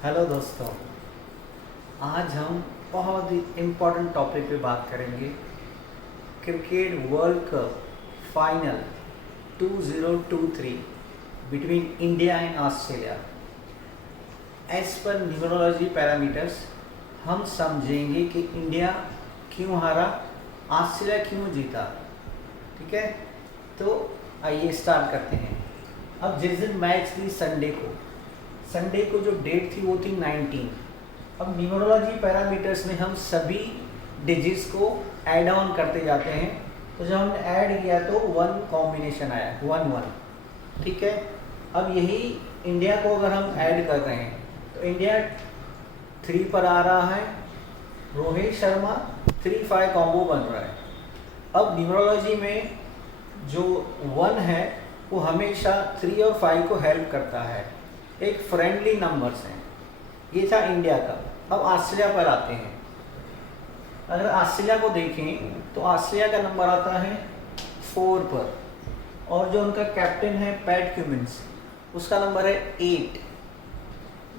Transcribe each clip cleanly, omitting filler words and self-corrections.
Hello दोस्तों, आज हम बहुत ही इम्पोर्टेंट टॉपिक पे बात करेंगे। Cricket world cup final 2023 between India and Australia. As per numerology parameters हम समझेंगे कि इंडिया क्यों हारा, ऑस्ट्रेलिया क्यों जीता। ठीक है, तो आइए स्टार्ट करते हैं। अब जिस दिन मैच थी संडे को जो डेट थी वो थी 19। अब न्यूमरोलॉजी पैरामीटर्स में हम सभी डिजिट्स को ऐड ऑन करते जाते हैं। तो जब हमने ऐड किया तो 1 कॉम्बिनेशन आया, 1-1। ठीक है, अब यही इंडिया को अगर हम ऐड कर रहे हैं तो इंडिया 3 पर आ रहा है, रोहित शर्मा 3-5 कॉम्बो बन रहा है। अब न्यूमरोलॉजी में जो 1 है वो हमेशा 3 और 5 को हेल्प करता है, एक फ्रेंडली नंबर्स हैं। ये था इंडिया का। अब ऑस्ट्रेलिया पर आते हैं। अगर ऑस्ट्रेलिया को देखें तो ऑस्ट्रेलिया का नंबर आता है 4 पर, और जो उनका कैप्टन है पैट क्यूमिंस, उसका नंबर है 8।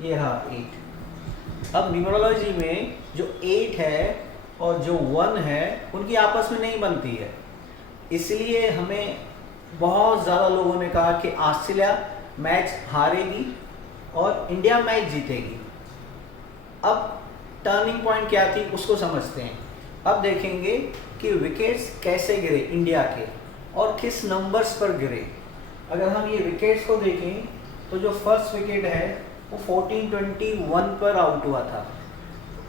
ये हाँ 8। अब न्यूमरोलॉजी में जो 8 है और जो 1 है उनकी आपस में नहीं बनती है, इसलिए हमें बहुत ज़्यादा लोगों ने कहा कि ऑस्ट्रेलिया मैच हारेगी और इंडिया मैच जीतेगी। अब टर्निंग पॉइंट क्या थी उसको समझते हैं। अब देखेंगे कि विकेट्स कैसे गिरे इंडिया के और किस नंबर्स पर गिरे। अगर हम ये विकेट्स को देखें तो जो फर्स्ट विकेट है वो 14-21 पर आउट हुआ था।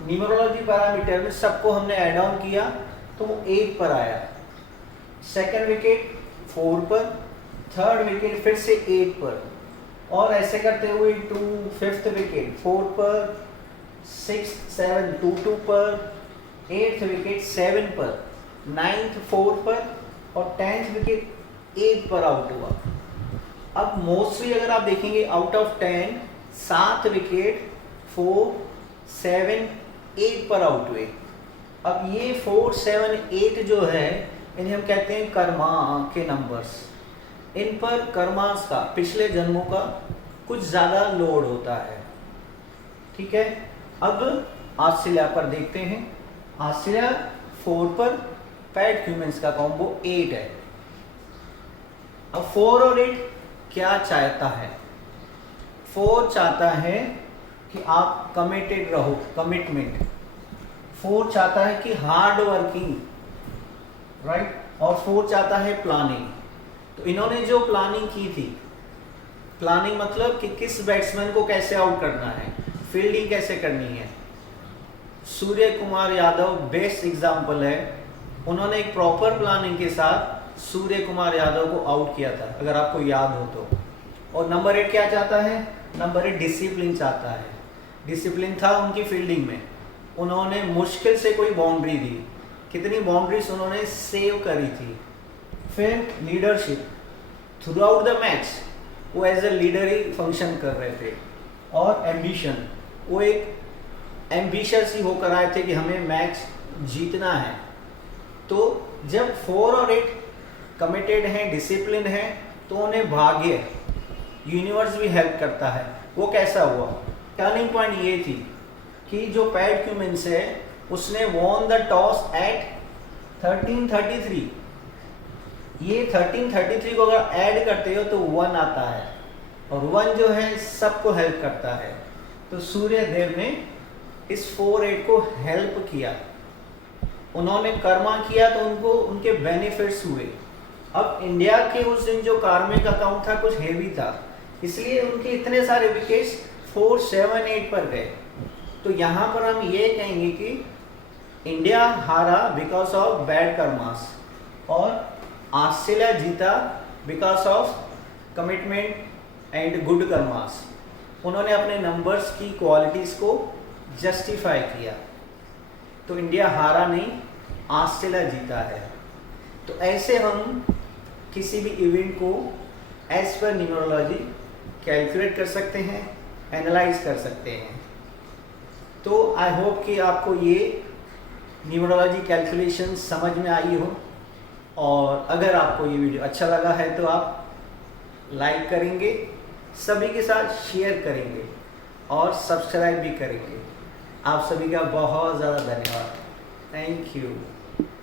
न्यूमरोलॉजी पैरामीटर में सबको हमने ऐड ऑन किया तो वो 8 पर आया। सेकंड विकेट 4 पर, थर्ड विकेट फिर से 8 पर, और ऐसे करते हुए 2 फिफ्थ विकेट 4 पर, 6 7 2 पर, 8th विकेट 7 पर, 9th 4 पर और 10th विकेट 8 पर आउट हुआ। अब मोस्टली अगर आप देखेंगे आउट ऑफ 10 7 विकेट 4 7 8 पर आउट हुए। अब ये 4 7 8 जो है इन्हें हम कहते हैं कर्मा के नंबर्स। इन पर कर्मास का, पिछले जन्मों का कुछ ज़्यादा लोड होता है। ठीक है, अब ऑस्ट्रेलिया पर देखते हैं। ऑस्ट्रेलिया 4 पर, पैट क्यूमिंस का कॉम्बो 8 है। अब 4 और 8 क्या चाहता है? 4 चाहता है कि आप कमिटेड रहो, कमिटमेंट। 4 चाहता है कि हार्ड वर्किंग, राइट, और 4 चाहता है प्लानिंग। तो इन्होंने जो प्लानिंग की थी, प्लानिंग मतलब कि किस बैट्समैन को कैसे आउट करना है, फील्डिंग कैसे करनी है। सूर्य कुमार यादव बेस्ट एग्जाम्पल है। उन्होंने एक प्रॉपर प्लानिंग के साथ सूर्य कुमार यादव को आउट किया था, अगर आपको याद हो तो। और नंबर 8 क्या चाहता है? नंबर 8 डिसिप्लिन चाहता है। डिसिप्लिन था उनकी फील्डिंग में। उन्होंने मुश्किल से कोई बाउंड्री दी, कितनी बाउंड्रीज उन्होंने सेव करी थी। फिर leadership, throughout the match वो एज ए लीडर ही फंक्शन कर रहे थे। और एम्बिशन, वो एक एम्बिशियस ही होकर आए थे कि हमें मैच जीतना है। तो जब 4 और 8 कमिटेड हैं, डिसिप्लिन है, तो उन्हें भाग्य, यूनिवर्स भी हेल्प करता है। वो कैसा हुआ? टर्निंग पॉइंट ये थी कि जो पैट क्यूमिंस है उसने वॉन द टॉस एट 13:33। ये 13:33 को अगर ऐड करते हो तो 1 आता है, और 1 जो है सबको हेल्प करता है। तो सूर्य देव ने इस 4-8 को हेल्प किया, उन्होंने कर्मा किया तो उनको उनके बेनिफिट्स हुए। अब इंडिया के उस दिन जो कार्मिक अकाउंट था कुछ हेवी था, इसलिए उनके इतने सारे विकेट्स 4 7 8 पर गए। तो यहाँ पर हम ये कहेंगे कि इंडिया हारा बिकॉज ऑफ बैड कर्मास और ऑस्ट्रेलिया जीता because of commitment and good karmas. उन्होंने अपने नंबर्स की क्वालिटीज़ को जस्टिफाई किया। तो इंडिया हारा नहीं, ऑस्ट्रेलिया जीता है। तो ऐसे हम किसी भी इवेंट को एज पर न्यूमरोलॉजी कैलकुलेट कर सकते हैं, एनालाइज कर सकते हैं। तो आई होप कि आपको ये न्यूमरोलॉजी कैलकुलेशन समझ में आई हो, और अगर आपको ये वीडियो अच्छा लगा है तो आप लाइक करेंगे, सभी के साथ शेयर करेंगे, और सब्सक्राइब भी करेंगे। आप सभी का बहुत ज़्यादा धन्यवाद। Thank you.